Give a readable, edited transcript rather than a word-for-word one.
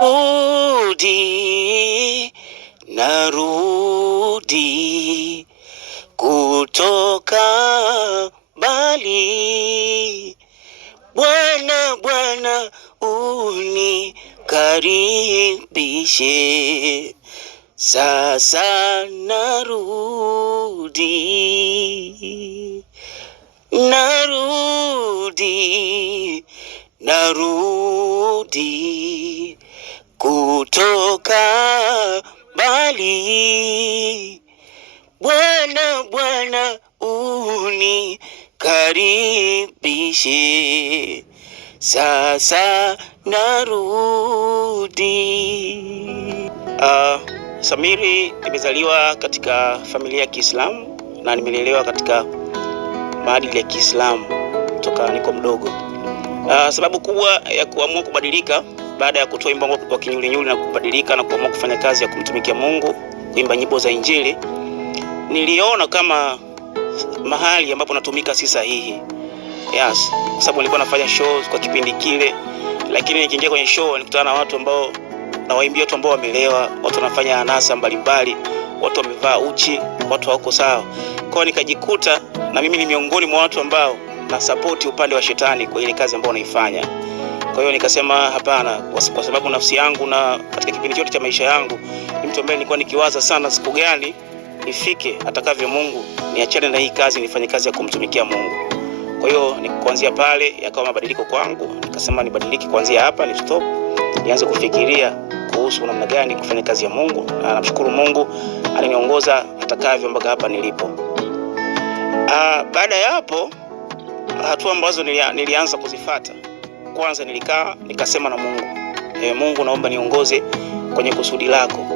Rudi, narudi kutoka mbali. Bwana, Bwana unikaribishe. Sasa narudi, narudi kutoka mbali. Bwana, Bwana unikaribishe. Sasa narudi. Samiri nimezaliwa katika familia ya Kiislamu na nimelelewa katika maadili ya Kiislamu toka niko mdogo. Sababu kubwa ya kuamua kubadilika baada ya kutoa wimbo wa kinyulinyuli na kubadilika na kuamua kufanya kazi ya kumtumikia Mungu, kuimba nyimbo za Injili, niliona kama mahali ambapo natumika si sahihi. Yes, kwa sababu nilikuwa nafanya shows kwa kipindi kile, lakini nikiingia kwenye show nilikutana na watu ambao na waimbia watu ambao wamelewa, watu wanafanya anasa mbalimbali, watu wamevaa uchi, watu hawako sawa. Kwa hiyo nikajikuta na mimi ni miongoni mwa watu ambao na support upande wa shetani kwa ile kazi ambayo naifanya. Kwa hiyo nikasema hapana, kwa sababu nafsi yangu na katika kipindi chote cha maisha yangu ni mtu ambaye nilikuwa nikiwaza sana siku gani ifike atakavyo Mungu niachane na hii kazi nifanye kazi ya kumtumikia Mungu. Kwa hiyo kuanzia pale yakawa mabadiliko kwangu, nikasema nibadilike kuanzia hapa, ni stop, nianze kufikiria kuhusu namna gani kufanya kazi ya Mungu, na namshukuru Mungu aliniongoza atakavyo mpaka hapa nilipo. Baada ya hapo hatua ambazo nilianza kuzifuata, kwanza nilikaa nikasema na Mungu, Mungu naomba niongoze kwenye kusudi lako.